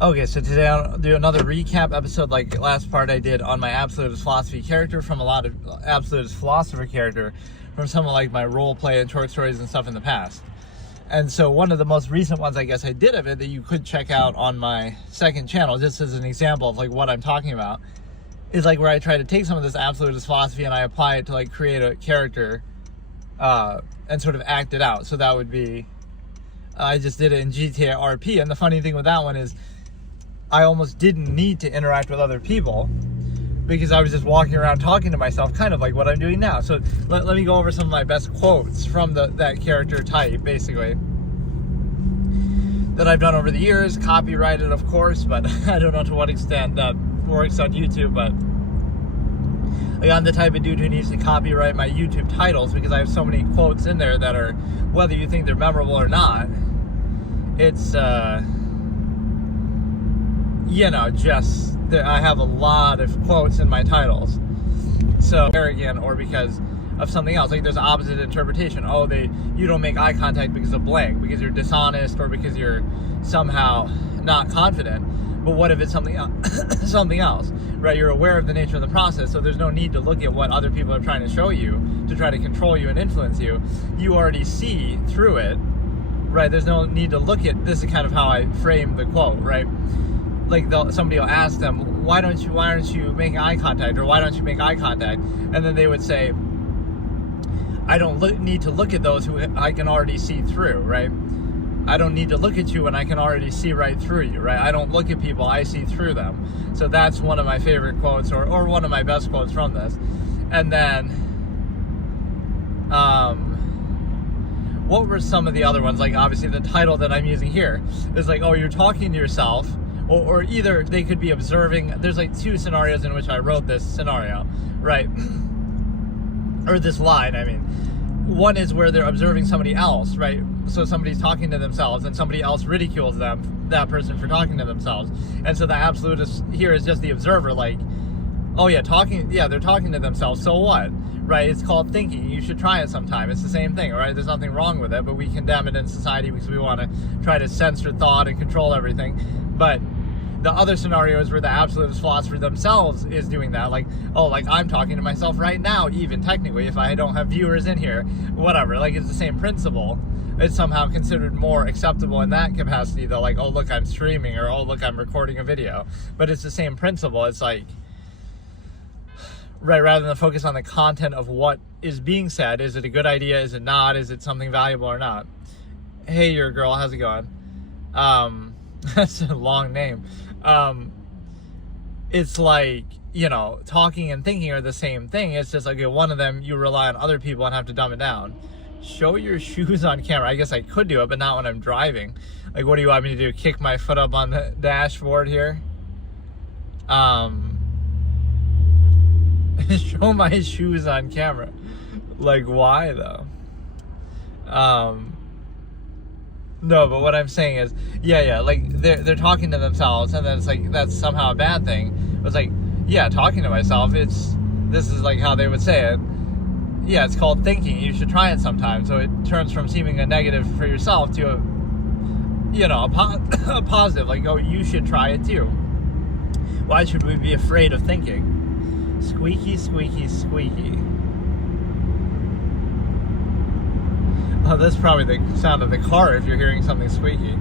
Okay, so today I'll do another recap episode like last part I did on my Absolutist philosophy character from a lot of Absolutist philosopher character from some of like my role play and short stories and stuff in the past. And so one of the most recent ones I guess I did of it that you could check out on my second channel, just as an example of like what I'm talking about, is like where I try to take some of this Absolutist philosophy and I apply it to like create a character and sort of act it out. So that would be, I just did it in GTA RP, and the funny thing with that one is I almost didn't need to interact with other people because I was just walking around talking to myself, kind of like what I'm doing now. So let me go over some of my best quotes from that character type, basically, that I've done over the years. Copyrighted, of course, but I don't know to what extent that works on YouTube. But like, I'm the type of dude who needs to copyright my YouTube titles because I have so many quotes in there that are, whether you think they're memorable or not, it's just I have a lot of quotes in my titles. So arrogant, or because of something else. Like there's opposite interpretation. Oh, you don't make eye contact because of blank, because you're dishonest, or because you're somehow not confident. But what if it's something else? Something else, right? You're aware of the nature of the process, so there's no need to look at what other people are trying to show you to try to control you and influence you. You already see through it, right? There's no need to look at. This is kind of how I frame the quote, right? Like somebody will ask them, why aren't you making eye contact, or why don't you make eye contact? And then they would say, I don't need to look at those who I can already see through, right? I don't need to look at you when I can already see right through you, right? I don't look at people, I see through them. So that's one of my favorite quotes, or one of my best quotes from this. And then, what were some of the other ones? Like obviously the title that I'm using here is like, oh, you're talking to yourself. Or either they could be observing. There's like two scenarios in which I wrote this scenario, right? Or this line, I mean. One is where they're observing somebody else, right? So somebody's talking to themselves and somebody else ridicules that person for talking to themselves. And so the absolutist here is just the observer, like, oh yeah, they're talking to themselves, so what? Right? It's called thinking. You should try it sometime. It's the same thing, right? There's nothing wrong with it, but we condemn it in society because we want to try to censor thought and control everything. But the other scenario is where the absolutist philosopher themselves is doing that. Like, oh, like I'm talking to myself right now, even technically, if I don't have viewers in here, whatever. Like, it's the same principle. It's somehow considered more acceptable in that capacity, though. Like, oh, look, I'm streaming, or oh, look, I'm recording a video. But it's the same principle. It's like, right, rather than focus on the content of what is being said. Is it a good idea? Is it not? Is it something valuable or not? Hey, your girl, how's it going? That's a long name. It's like, talking and thinking are the same thing. It's just like, one of them, you rely on other people and have to dumb it down. Show your shoes on camera. I guess I could do it, but not when I'm driving. Like, what do you want me to do? Kick my foot up on the dashboard here? Show my shoes on camera. Like, why though? No, but what I'm saying is, like they're talking to themselves, and then it's like that's somehow a bad thing. It's like, yeah, talking to myself. This is like how they would say it. Yeah, it's called thinking. You should try it sometime. So it turns from seeming a negative for yourself to a positive. Like, oh, you should try it too. Why should we be afraid of thinking? Squeaky, squeaky, squeaky. Oh, that's probably the sound of the car if you're hearing something squeaky.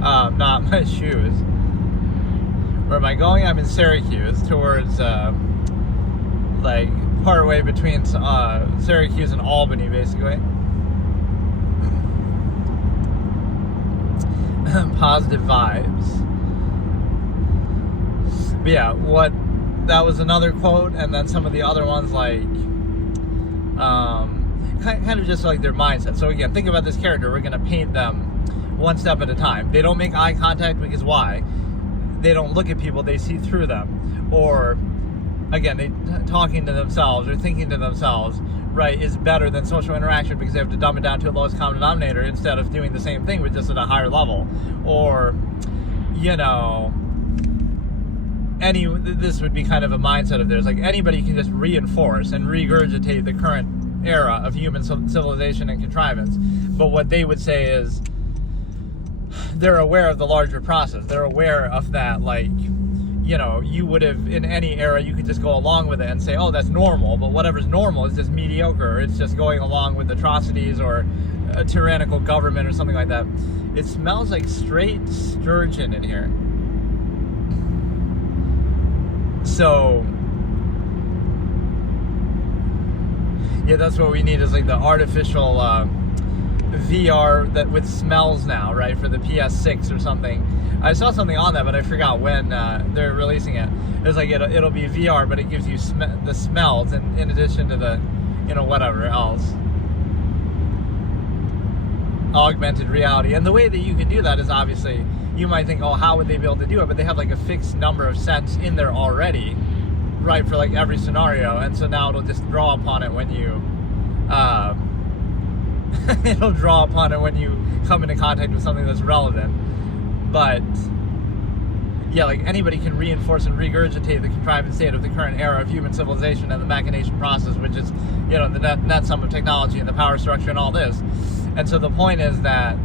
Not my shoes. Where am I going? I'm in Syracuse, towards, like, part way between Syracuse and Albany, basically. Positive vibes. But yeah, that was another quote, and then some of the other ones, like, kind of just like their mindset. So again, think about this character. We're going to paint them one step at a time. They don't make eye contact because why? They don't look at people, they see through them. Or again, talking to themselves or thinking to themselves, right, is better than social interaction because they have to dumb it down to a lowest common denominator instead of doing the same thing but just at a higher level. Or, this would be kind of a mindset of theirs. Like, anybody can just reinforce and regurgitate the current era of human civilization and contrivance. But what they would say is, they're aware of the larger process. They're aware of that, like, you would have, in any era, you could just go along with it and say, oh, that's normal, but whatever's normal is just mediocre. It's just going along with atrocities or a tyrannical government or something like that. It smells like straight sturgeon in here. So, yeah, that's what we need, is like the artificial VR that with smells now, right, for the PS6 or something. I saw something on that, but I forgot when they're releasing it. It was like it'll be VR, but it gives you the smells in addition to the, whatever else. Augmented reality. And the way that you can do that is, obviously, you might think, oh, how would they be able to do it? But they have like a fixed number of scents in there already, right, for like every scenario. And so now it'll just draw upon it when you it'll draw upon it when you come into contact with something that's relevant. But yeah, like anybody can reinforce and regurgitate the contrived state of the current era of human civilization and the machination process, which is, the net sum of technology and the power structure and all this. And so the point is that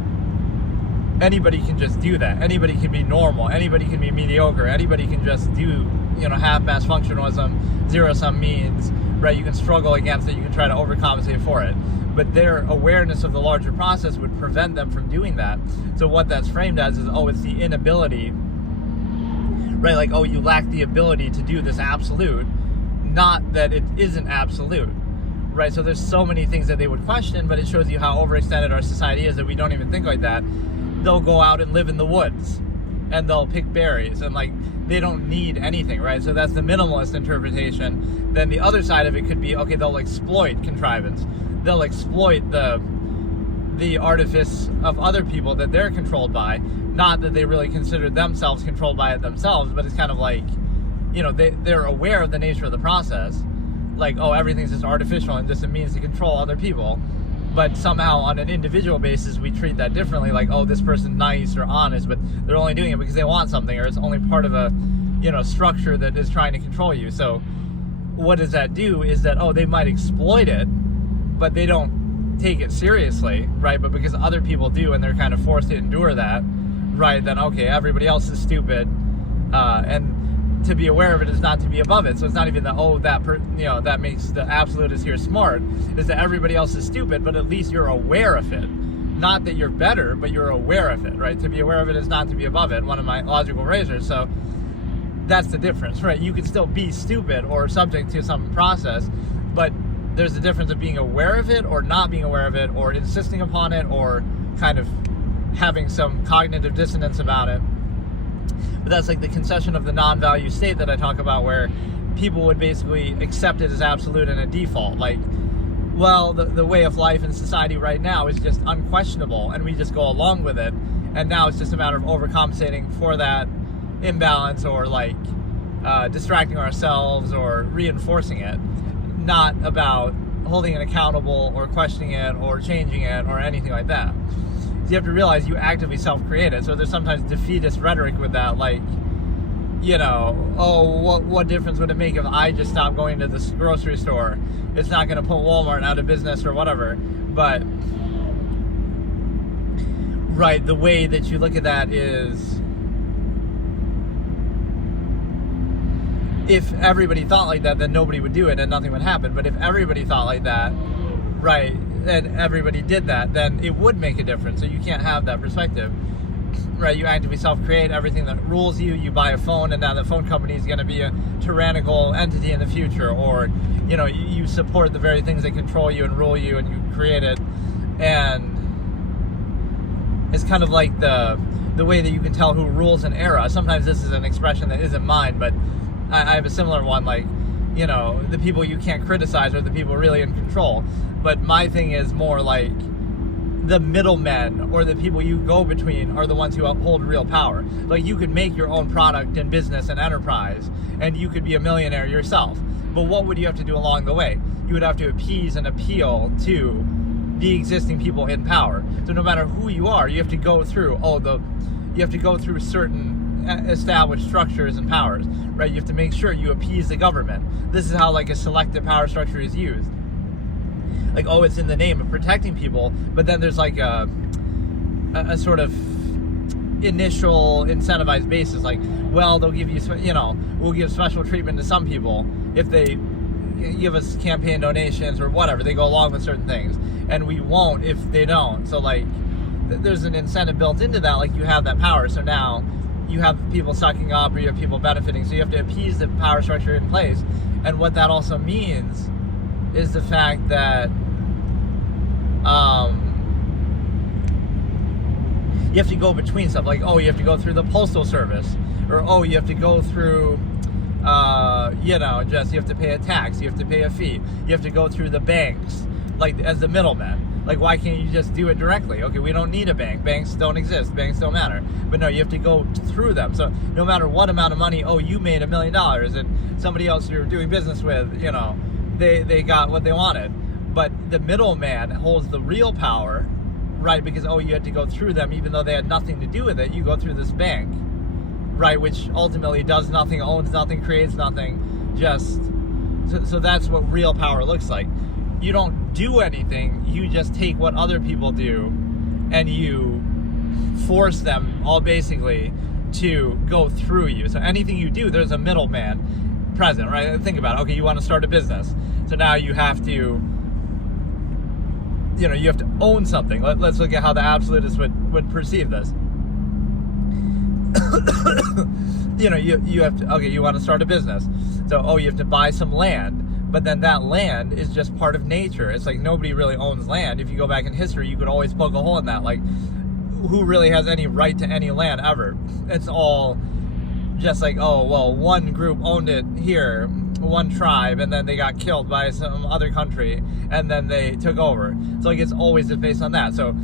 anybody can just do that. Anybody can be normal. Anybody can be mediocre. Anybody can just do, half-mass functionalism, zero-sum means, right? You can struggle against it. You can try to overcompensate for it. But their awareness of the larger process would prevent them from doing that. So what that's framed as is, oh, it's the inability, right? Like, oh, you lack the ability to do this absolute, not that it isn't absolute, right? So there's so many things that they would question, but it shows you how overextended our society is that we don't even think like that. They'll go out and live in the woods, and they'll pick berries, and like, they don't need anything, right? So that's the minimalist interpretation. Then the other side of it could be, okay, they'll exploit contrivance. They'll exploit the artifice of other people that they're controlled by. Not that they really consider themselves controlled by it themselves, but it's kind of like, they're aware of the nature of the process. Like, oh, everything's just artificial and just a means to control other people. But somehow on an individual basis, we treat that differently. Like, oh, this person's nice or honest, but they're only doing it because they want something, or it's only part of a, structure that is trying to control you. So what does that do is that, oh, they might exploit it, but they don't take it seriously, right? But because other people do, and they're kind of forced to endure that, right, then okay, everybody else is stupid, and to be aware of it is not to be above it. So it's not even that, oh, that makes the absolutist here smart, is that everybody else is stupid, but at least you're aware of it. Not that you're better, but you're aware of it, right? To be aware of it is not to be above it, one of my logical razors. So that's the difference, right? You can still be stupid or subject to some process, but there's a difference of being aware of it or not being aware of it, or insisting upon it, or kind of having some cognitive dissonance about it. But that's like the concession of the non-value state that I talk about, where people would basically accept it as absolute and a default. Like, well, the way of life in society right now is just unquestionable, and we just go along with it. And now it's just a matter of overcompensating for that imbalance, or like distracting ourselves or reinforcing it. Not about holding it accountable or questioning it or changing it or anything like that. So you have to realize you actively self-create it. So there's sometimes defeatist rhetoric with that, like, oh, what difference would it make if I just stopped going to this grocery store? It's not going to put Walmart out of business or whatever. But, right, the way that you look at that is, if everybody thought like that, then nobody would do it and nothing would happen. But if everybody thought like that, right, and everybody did that, then it would make a difference. So you can't have that perspective, right? You actively self-create everything that rules you. You buy a phone, and now the phone company is going to be a tyrannical entity in the future. Or, you support the very things that control you and rule you, and you create it. And it's kind of like the way that you can tell who rules an era. Sometimes this is an expression that isn't mine, but I have a similar one, like, the people you can't criticize are the people really in control. But my thing is more like the middlemen, or the people you go between, are the ones who hold real power. Like, you could make your own product and business and enterprise, and you could be a millionaire yourself. But what would you have to do along the way? You would have to appease and appeal to the existing people in power. So no matter who you are, you have to go through certain established structures and powers, right? You have to make sure you appease the government. This is how, like, a selective power structure is used. Like, oh, it's in the name of protecting people, but then there's like a sort of initial incentivized basis, like, well, they'll give you, we'll give special treatment to some people if they give us campaign donations or whatever, they go along with certain things, and we won't if they don't. So like there's an incentive built into that, like you have that power, so now you have people sucking up or you have people benefiting, so you have to appease the power structure in place. And what that also means is the fact that you have to go between stuff, like, oh, you have to go through the postal service, or oh, you have to go through you have to pay a tax, you have to pay a fee, you have to go through the banks, like, as the middleman. Like, why can't you just do it directly? Okay, we don't need a bank. Banks don't exist. Banks don't matter. But no, you have to go through them. So no matter what amount of money, oh, you made $1 million, and somebody else you're doing business with, they got what they wanted. But the middleman holds the real power, right? Because, oh, you had to go through them, even though they had nothing to do with it. You go through this bank, right, which ultimately does nothing, owns nothing, creates nothing, so that's what real power looks like. You don't do anything, you just take what other people do and you force them all basically to go through you. So anything you do, there's a middleman present, right? Think about it. Okay, you want to start a business, so now you have to you have to own something. Let's look at how the absolutists would perceive this. You have to, okay, you want to start a business, so oh, you have to buy some land, but then that land is just part of nature. It's like nobody really owns land. If you go back in history, you could always poke a hole in that, like, who really has any right to any land ever? It's all just like, oh, well, one group owned it here, one tribe, and then they got killed by some other country, and then they took over. So like, it's always just based on that. So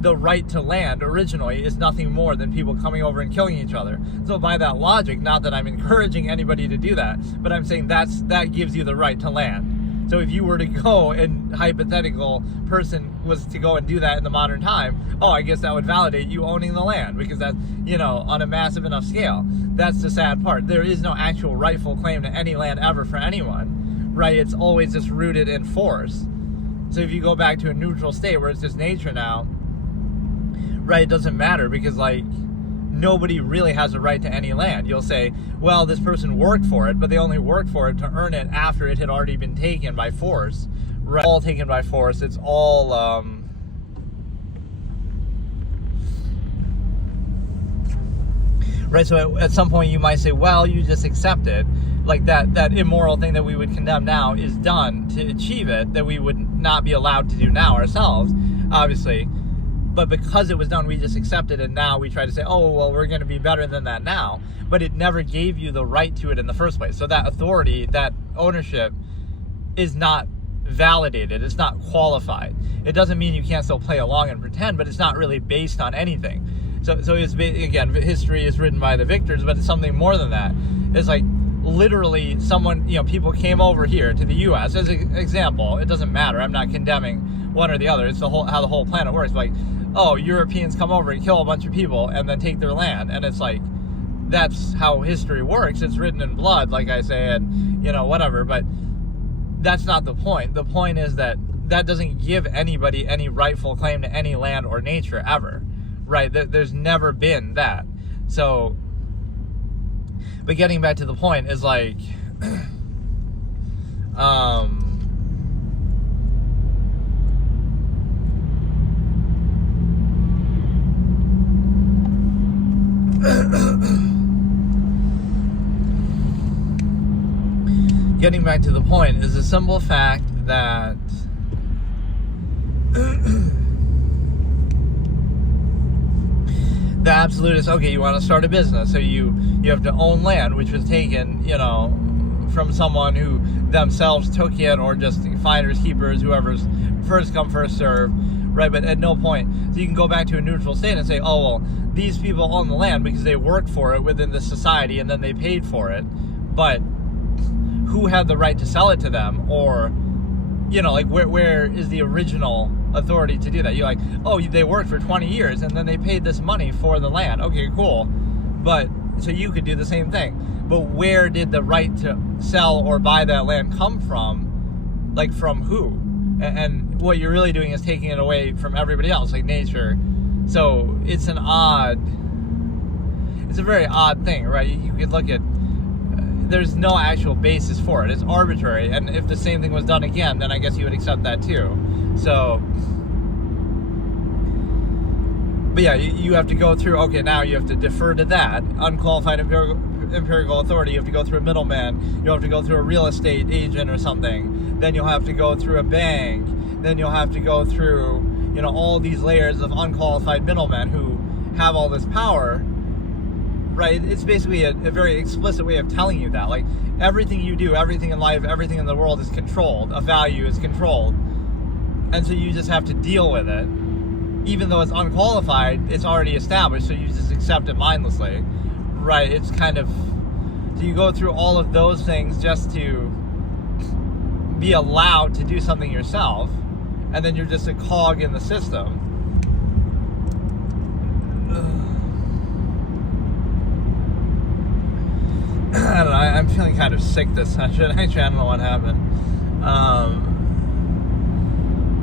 the right to land originally is nothing more than people coming over and killing each other. So by that logic, not that I'm encouraging anybody to do that, but I'm saying that gives you the right to land. So if you were to go, and hypothetical person was to go and do that in the modern time, oh, I guess that would validate you owning the land, because that's, on a massive enough scale. That's the sad part. There is no actual rightful claim to any land ever for anyone, right? It's always just rooted in force. So if you go back to a neutral state where it's just nature now, right, it doesn't matter, because like nobody really has a right to any land. You'll say, well, this person worked for it, but they only worked for it to earn it after it had already been taken by force. Right? All taken by force. It's all right. So at some point you might say, well, you just accept it, like that immoral thing that we would condemn now is done to achieve it, that we would not be allowed to do now ourselves, obviously. But because it was done, we just accepted it, and now we try to say, oh, well, we're going to be better than that now. But it never gave you the right to it in the first place. So that authority, that ownership, is not validated. It's not qualified. It doesn't mean you can't still play along and pretend, but it's not really based on anything. So it's, again, history is written by the victors, but it's something more than that. It's like literally someone, people came over here to the U.S. as an example. It doesn't matter. I'm not condemning one or the other. It's how the whole planet works. Like, oh, Europeans come over and kill a bunch of people and then take their land. And it's like, that's how history works. It's written in blood, like I say, and, whatever. But that's not the point. The point is that doesn't give anybody any rightful claim to any land or nature ever, right? There's never been that. So, but getting back to the point is like, getting back to the point is the simple fact that the absolutist, okay, you want to start a business, so you have to own land, which was taken, from someone who themselves took it, or just finders, keepers, whoever's first come, first serve, right? But at no point, so you can go back to a neutral state and say, oh, well, these people own the land because they worked for it within the society and then they paid for it, but who had the right to sell it to them? Or, like, where is the original authority to do that? You're like, oh, they worked for 20 years and then they paid this money for the land. Okay, cool. But, so you could do the same thing. But where did the right to sell or buy that land come from? Like, from who? And what you're really doing is taking it away from everybody else, like nature. So it's an odd it's a very odd thing, right? You could look at, there's no actual basis for it. It's arbitrary, and if the same thing was done again, then I guess you would accept that too. So, but yeah, you have to go through, okay, now you have to defer to that unqualified empirical authority. You have to go through a middleman. You'll have to go through a real estate agent or something. Then you'll have to go through a bank. Then you'll have to go through, all these layers of unqualified middlemen who have all this power, right? It's basically a very explicit way of telling you that. Like, everything you do, everything in life, everything in the world is controlled. A value is controlled. And so you just have to deal with it. Even though it's unqualified, it's already established, so you just accept it mindlessly. Right, it's kind of, so you go through all of those things just to be allowed to do something yourself, and then you're just a cog in the system. I don't know, I'm feeling kind of sick this session. Actually, I don't know what happened.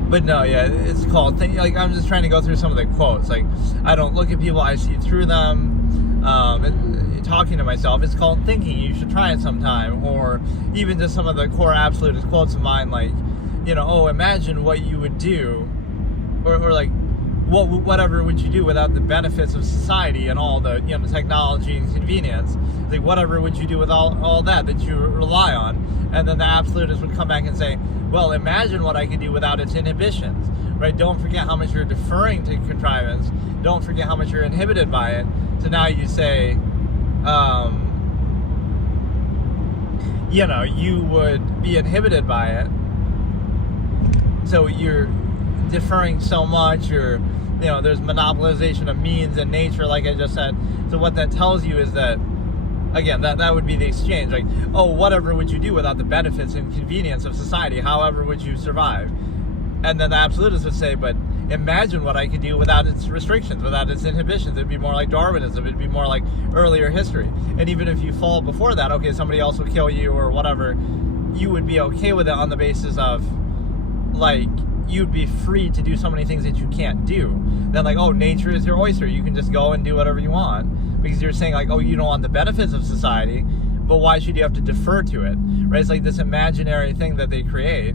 But no, yeah, it's called, like, I'm just trying to go through some of the quotes. Like, I don't look at people, I see through them. Talking to myself, it's called thinking. You should try it sometime. Or even just some of the core absolutist quotes of mine, like, imagine what you would do, or like, whatever would you do without the benefits of society and all the technology and convenience. Like, whatever would you do with all that you rely on? And then the absolutist would come back and say, well, imagine what I could do without its inhibitions, right? Don't forget how much you're deferring to contrivance. Don't forget how much you're inhibited by it. So now you say, you would be inhibited by it. So you're deferring so much, there's monopolization of means in nature, like I just said. So what that tells you is that, again, that would be the exchange. Like, whatever would you do without the benefits and convenience of society? However would you survive? And then the absolutist would say, but imagine what I could do without its restrictions, without its inhibitions. It'd be more like Darwinism. It'd be more like earlier history. And even if you fall before that, okay, somebody else will kill you or whatever, you would be okay with it on the basis of, like, you'd be free to do so many things that you can't do. Then, like, nature is your oyster. You can just go and do whatever you want. Because you're saying, like, you don't want the benefits of society, but why should you have to defer to it? Right? It's like this imaginary thing that they create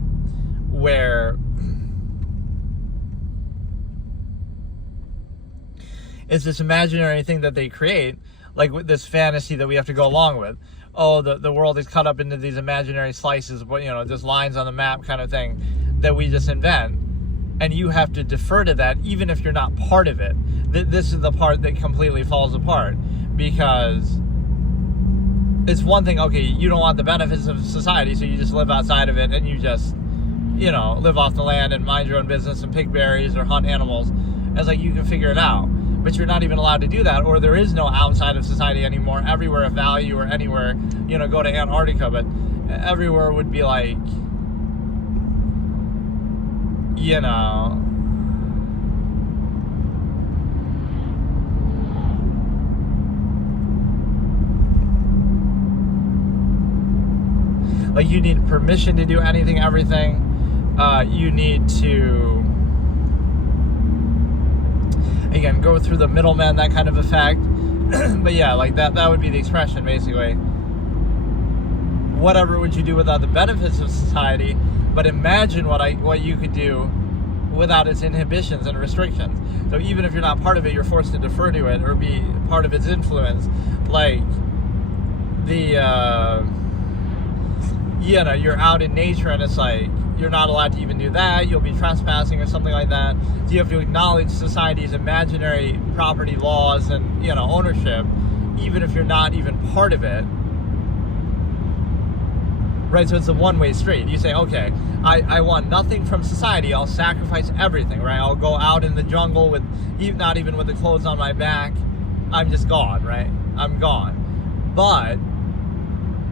where it's this imaginary thing that they create, like with this fantasy that we have to go along with. The world is cut up into these imaginary slices, just lines on the map kind of thing that we just invent. And you have to defer to that, even if you're not part of it. This is the part that completely falls apart, because it's one thing, okay, you don't want the benefits of society, so you just live outside of it, and you just, live off the land and mind your own business and pick berries or hunt animals. And it's like, you can figure it out. But you're not even allowed to do that, or there is no outside of society anymore. Everywhere of value, or anywhere, go to Antarctica, but everywhere would be like, like, you need permission to do anything, everything. You need to, again, go through the middleman, that kind of effect. But yeah, like that would be the expression, basically. Whatever would you do without the benefits of society, but imagine what you could do without its inhibitions and restrictions. So even if you're not part of it, you're forced to defer to it or be part of its influence. Like, you're out in nature and it's like, you're not allowed to even do that. You'll be trespassing or something like that. So you have to acknowledge society's imaginary property laws and, ownership, even if you're not even part of it. Right, so it's a one-way street. You say, okay, I want nothing from society. I'll sacrifice everything, right? I'll go out in the jungle with, not even with the clothes on my back. I'm just gone, right? I'm gone. But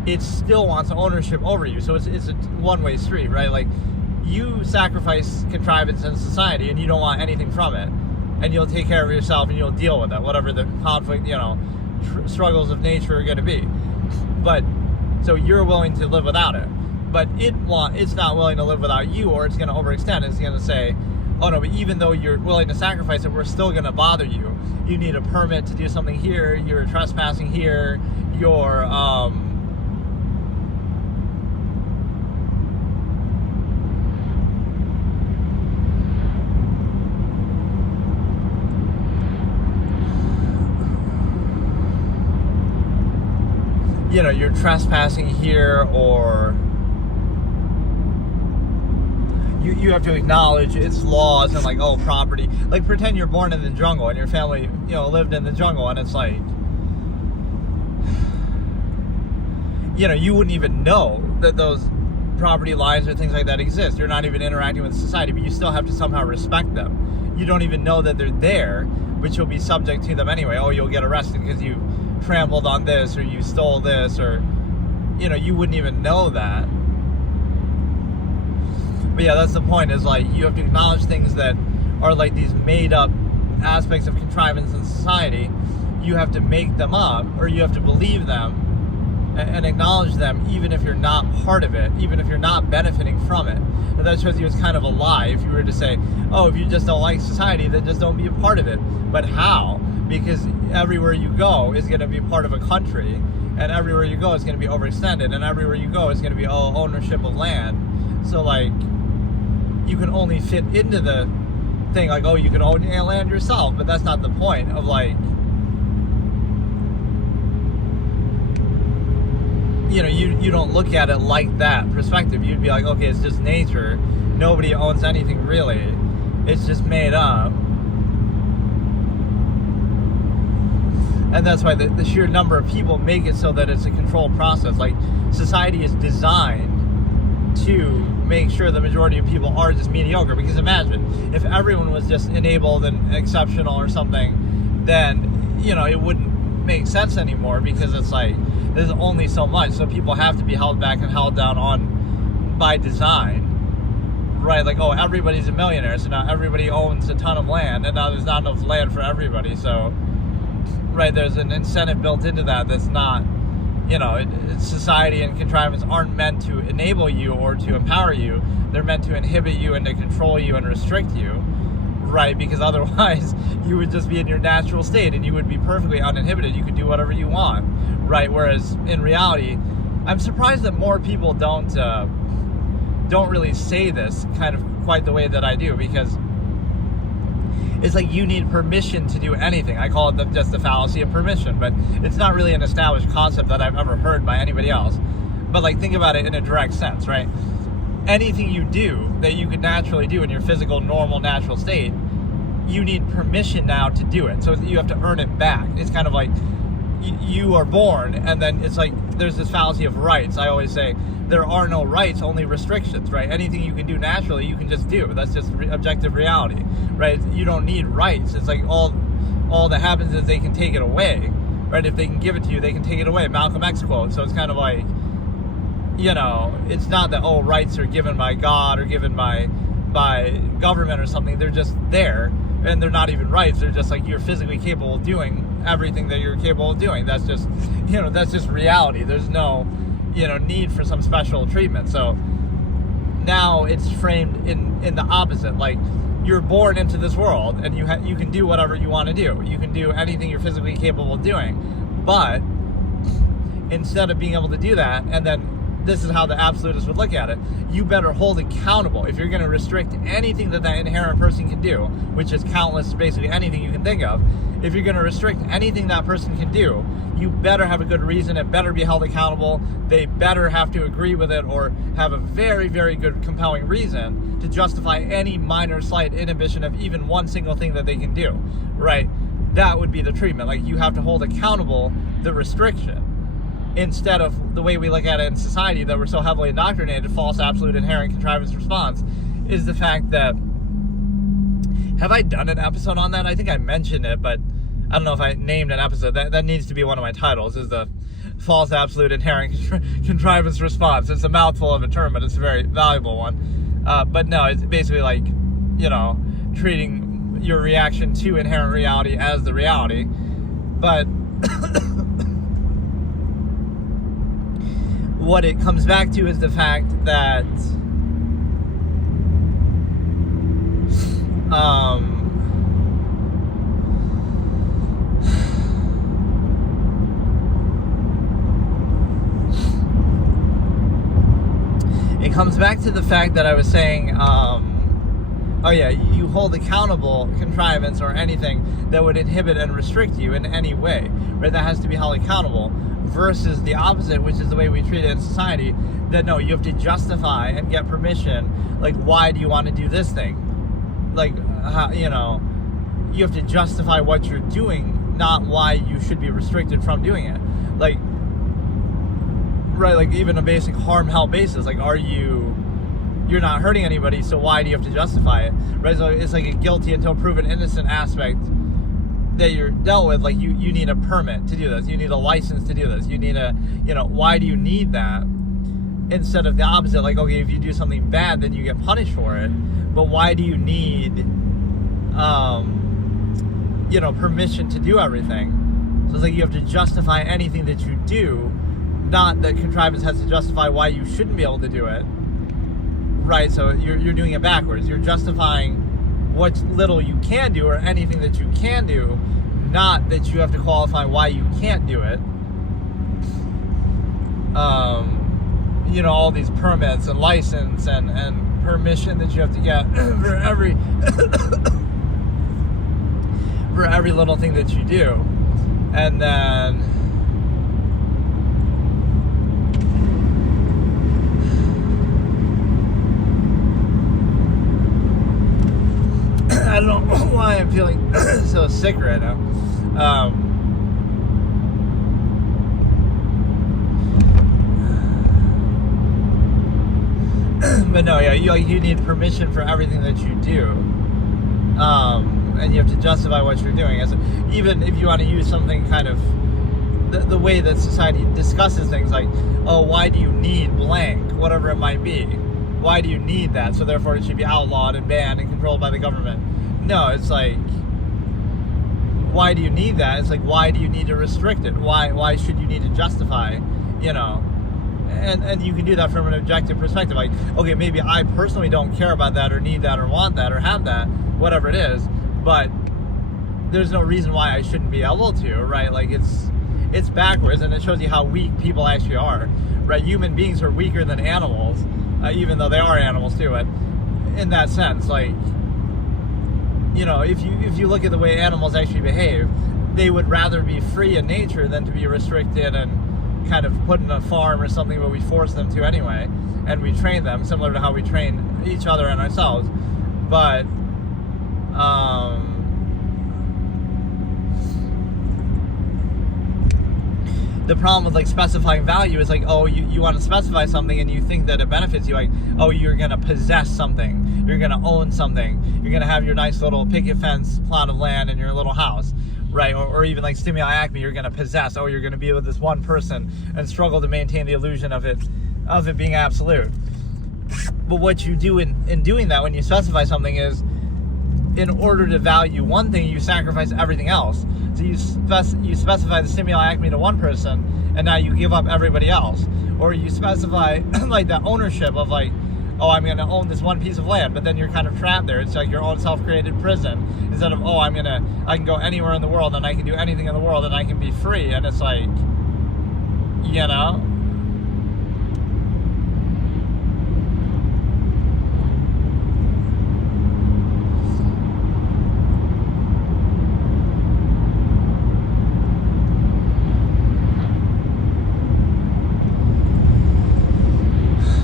it still wants ownership over you. So it's a one-way street, right? Like, you sacrifice contrivance in society and you don't want anything from it. And you'll take care of yourself and you'll deal with it, whatever the conflict, struggles of nature are going to be. But so you're willing to live without it, but it's not willing to live without you, or it's going to overextend. It's going to say, oh no, but even though you're willing to sacrifice it, we're still going to bother you. You need a permit to do something here, you're trespassing here, you're, you know, you're trespassing here, or you have to acknowledge its laws and, like, oh, property. Like, pretend you're born in the jungle and your family, you know, lived in the jungle, and it's like, you know, you wouldn't even know that those property lines or things like that exist. You're not even interacting with society, but you still have to somehow respect them. You don't even know that they're there, but you'll be subject to them anyway. Oh, you'll get arrested because you trampled on this, or you stole this, or, you know, you wouldn't even know that. But yeah, that's the point, is like, you have to acknowledge things that are like these made up aspects of contrivance in society. You have to make them up, or you have to believe them and acknowledge them, even if you're not part of it, even if you're not benefiting from it. And that shows you it's kind of a lie if you were to say, oh, if you just don't like society, then just don't be a part of it. But how? Because everywhere you go is going to be part of a country, and everywhere you go is going to be overextended, and everywhere you go is going to be ownership of land. So, like, you can only fit into the thing, like, oh, you can own land yourself, but that's not the point of, like, you know, you don't look at it like that perspective. You'd be like, okay, it's just nature. Nobody owns anything really. It's just made up. And that's why the sheer number of people make it so that it's a controlled process. Like, society is designed to make sure the majority of people are just mediocre. Because imagine, if everyone was just enabled and exceptional or something, then, you know, it wouldn't make sense anymore, because it's like, there's only so much. So people have to be held back and held down on by design. Right, like, oh, everybody's a millionaire, so now everybody owns a ton of land, and now there's not enough land for everybody, so... Right, there's an incentive built into that that's not, you know, society and contrivance aren't meant to enable you or to empower you. They're meant to inhibit you and to control you and restrict you, right? Because otherwise you would just be in your natural state and you would be perfectly uninhibited. You could do whatever you want, right? Whereas in reality, I'm surprised that more people don't really say this kind of quite the way that I do, because it's like you need permission to do anything. I call it just the fallacy of permission, but it's not really an established concept that I've ever heard by anybody else. But, like, think about it in a direct sense, right? Anything you do that you could naturally do in your physical, normal, natural state, you need permission now to do it. So you have to earn it back. It's kind of like you are born, and then it's like there's this fallacy of rights. I always say there are no rights, only restrictions, right? Anything you can do naturally, you can just do. That's just objective reality, right? You don't need rights. It's like all that happens is they can take it away, right? If they can give it to you, they can take it away. Malcolm X quote. So it's kind of like, you know, it's not that, oh, rights are given by God or given by government or something. They're just there, and they're not even rights. They're just like, you're physically capable of doing everything that you're capable of doing. That's just, you know, that's just reality. There's no, you know, need for some special treatment. So now it's framed in the opposite. Like, you're born into this world, and you can do whatever you want to do. You can do anything you're physically capable of doing. But instead of being able to do that, and then this is how the absolutist would look at it, you better hold accountable. If you're going to restrict anything that inherent person can do, which is countless, basically anything you can think of, if you're going to restrict anything that person can do, you better have a good reason. It better be held accountable. They better have to agree with it or have a very, very good compelling reason to justify any minor slight inhibition of even one single thing that they can do, right? That would be the treatment. Like, you have to hold accountable the restriction, instead of the way we look at it in society that we're so heavily indoctrinated, false, absolute, inherent, contrivance response, is the fact that, have I done an episode on that? I think I mentioned it, but I don't know if I named an episode. That needs to be one of my titles, is the false, absolute, inherent, contrivance response. It's a mouthful of a term, but it's a very valuable one. But no, it's basically like, you know, treating your reaction to inherent reality as the reality. But what it comes back to is the fact that It comes back to the fact that I was saying, oh yeah, you hold accountable contrivance or anything that would inhibit and restrict you in any way, right? That has to be held accountable, versus the opposite, which is the way we treat it in society, that no, you have to justify and get permission. Like, why do you want to do this thing? Like, you know, you have to justify what you're doing, not why you should be restricted from doing it. Like, right, like even a basic harm-help basis, like, you're not hurting anybody, so why do you have to justify it, right? So it's like a guilty until proven innocent aspect that you're dealt with. Like, you need a permit to do this, you need a license to do this, you need a, you know, why do you need that? Instead of the opposite, like, okay, if you do something bad, then you get punished for it, but why do you need, you know, permission to do everything? So it's like you have to justify anything that you do, not that contrivance has to justify why you shouldn't be able to do it, right? So you're doing it backwards. You're justifying what little you can do or anything that you can do, not that you have to qualify why you can't do it. You know, all these permits and license and permission that you have to get for every for every little thing that you do. And then I don't know why I'm feeling so sick right now. But no, yeah, you need permission for everything that you do, and you have to justify what you're doing. As even if you want to use something kind of the way that society discusses things, like, oh, why do you need blank, whatever it might be? Why do you need that? So therefore, it should be outlawed and banned and controlled by the government. No, it's like, why do you need that? It's like, why do you need to restrict it? Why should you need to justify, you know? And you can do that from an objective perspective. Like, okay, maybe I personally don't care about that or need that or want that or have that, whatever it is, but there's no reason why I shouldn't be able to, right? Like, it's backwards, and it shows you how weak people actually are, right? Human beings are weaker than animals, even though they are animals too. But in that sense, like, you know, if you look at the way animals actually behave, they would rather be free in nature than to be restricted and kind of put in a farm or something where we force them to anyway, and we train them similar to how we train each other and ourselves. But the problem with like specifying value is like, oh, you want to specify something and you think that it benefits you, like, oh, you're gonna possess something, you're gonna own something, you're gonna have your nice little picket fence plot of land in your little house, right? Or even like stimuli acme, you're gonna possess, oh, you're gonna be with this one person and struggle to maintain the illusion of it being absolute. But what you do in doing that, when you specify something, is in order to value one thing, you sacrifice everything else. So you specify the stimuli acme to one person, and now you give up everybody else. Or you specify like that ownership of like, oh, I'm gonna own this one piece of land, but then you're kind of trapped there. It's like your own self-created prison. Instead of, oh, I can go anywhere in the world and I can do anything in the world and I can be free. And it's like, you know?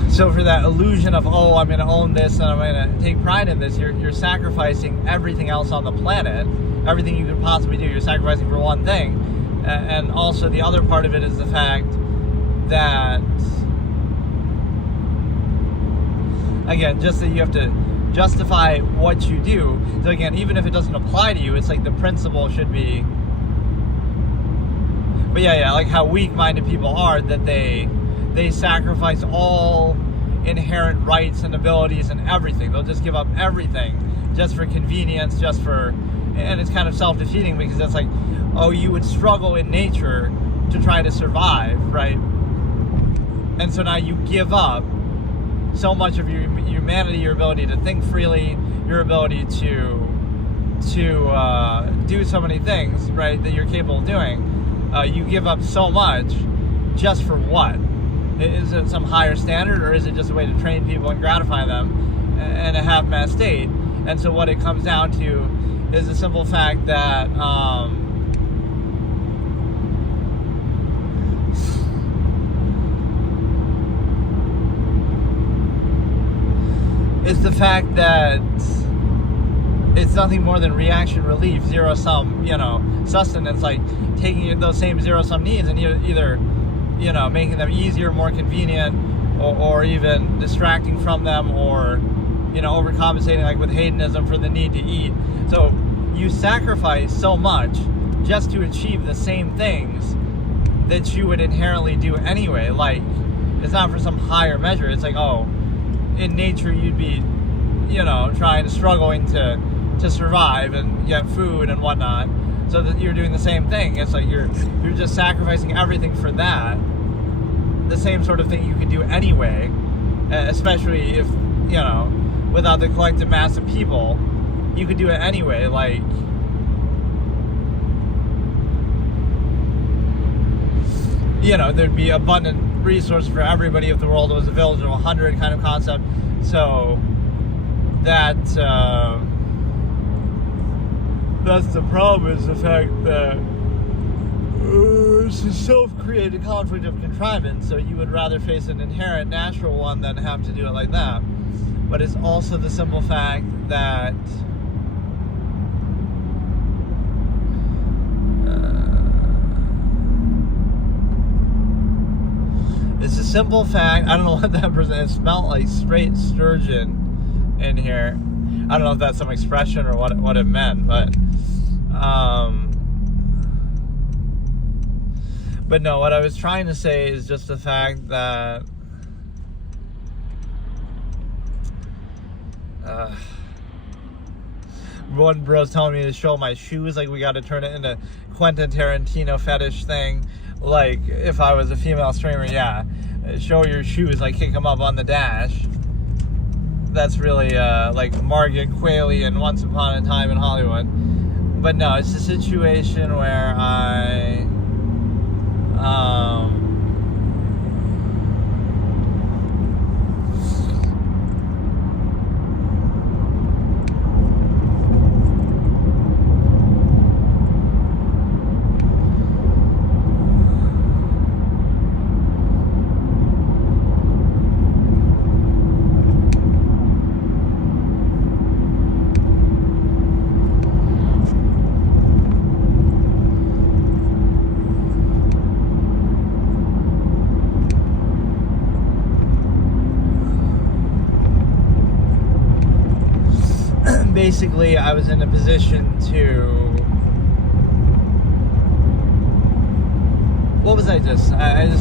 So for that illusion of, oh, I'm going to own this and I'm going to take pride in this, you're sacrificing everything else on the planet, everything you could possibly do. You're sacrificing for one thing. And also the other part of it is the fact that, again, just that you have to justify what you do. So again, even if it doesn't apply to you, it's like the principle should be. But yeah, like how weak-minded people are, that they sacrifice all inherent rights and abilities and everything. They'll just give up everything just for convenience, and it's kind of self-defeating, because it's like, oh, you would struggle in nature to try to survive, right? And so now you give up so much of your humanity, your ability to think freely, your ability to do so many things, right, that you're capable of doing. You give up so much just for what? Is it some higher standard, or is it just a way to train people and gratify them in a half-mast state? And so what it comes down to is the simple fact that it's the fact that it's nothing more than reaction relief, zero-sum, sustenance, like taking those same zero-sum needs and either, making them easier, more convenient, or even distracting from them, or, overcompensating, like with hedonism, for the need to eat. So you sacrifice so much just to achieve the same things that you would inherently do anyway. Like, it's not for some higher measure. It's like, oh, in nature you'd be, struggling to survive and get food and whatnot, so that you're doing the same thing. It's like you're just sacrificing everything for that. The same sort of thing you could do anyway, especially if, without the collective mass of people, you could do it anyway. Like, there'd be abundant resources for everybody if the world was a village of 100 kind of concept. So that's the problem, is the fact that it's a self-created conflict of contrivance. So you would rather face an inherent natural one than have to do it like that. But it's also the simple fact that it's a simple fact. I don't know what that person, it smelled like straight sturgeon in here. I don't know if that's some expression or what it meant, but no, what I was trying to say is just the fact that one bro's telling me to show my shoes, like we got to turn it into Quentin Tarantino fetish thing. Like, if I was a female streamer, yeah, show your shoes, like kick them up on the dash. That's really like Margaret Qualley in Once Upon a Time in Hollywood. But no, it's a situation where I basically, I was in a position to... What was I just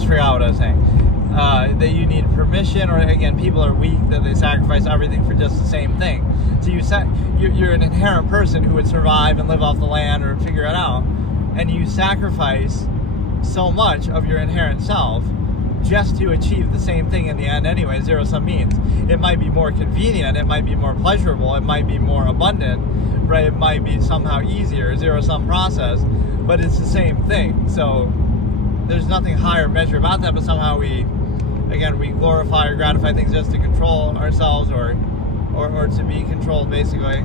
forgot what I was saying. That you need permission, or again, people are weak, that they sacrifice everything for just the same thing. So you're an inherent person who would survive and live off the land or figure it out, and you sacrifice so much of your inherent self just to achieve the same thing in the end anyway, zero-sum means. It might be more convenient, it might be more pleasurable, it might be more abundant, right? It might be somehow easier, zero-sum process, but it's the same thing. So there's nothing higher measure about that, but somehow we glorify or gratify things just to control ourselves or to be controlled, basically.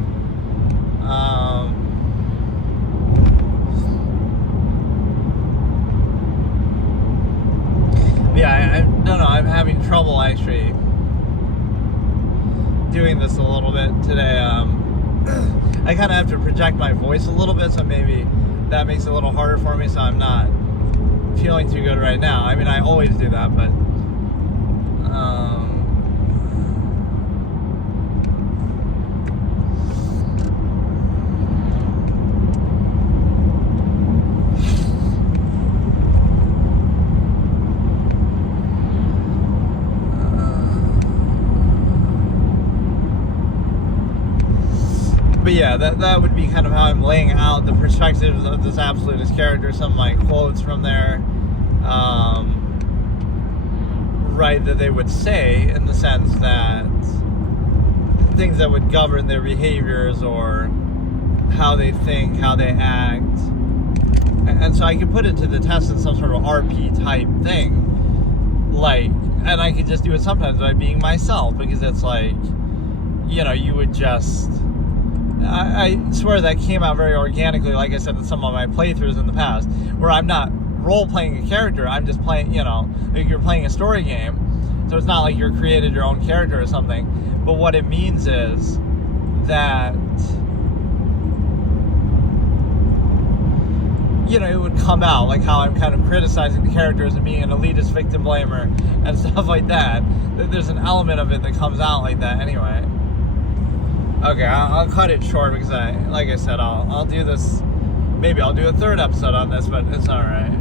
Yeah, I don't know, I'm having trouble actually doing this a little bit today. I kind of have to project my voice a little bit, so maybe that makes it a little harder for me, so I'm not feeling too good right now. I mean, I always do that, but yeah, that would be kind of how I'm laying out the perspectives of this absolutist character. Some of my quotes from there, right, that they would say, in the sense that things that would govern their behaviors or how they think, how they act. And so I could put it to the test in some sort of RP type thing. Like, and I could just do it sometimes by being myself, because it's like, you know, you would just... I swear that came out very organically, like I said, in some of my playthroughs in the past, where I'm not role-playing a character, I'm just playing, you know, like you're playing a story game, so it's not like you're created your own character or something, but what it means is that, you know, it would come out, like how I'm kind of criticizing the characters and being an elitist victim blamer and stuff like that. There's an element of it that comes out like that anyway. Okay, I'll cut it short because like I said, I'll do this, maybe I'll do a third episode on this, but it's alright.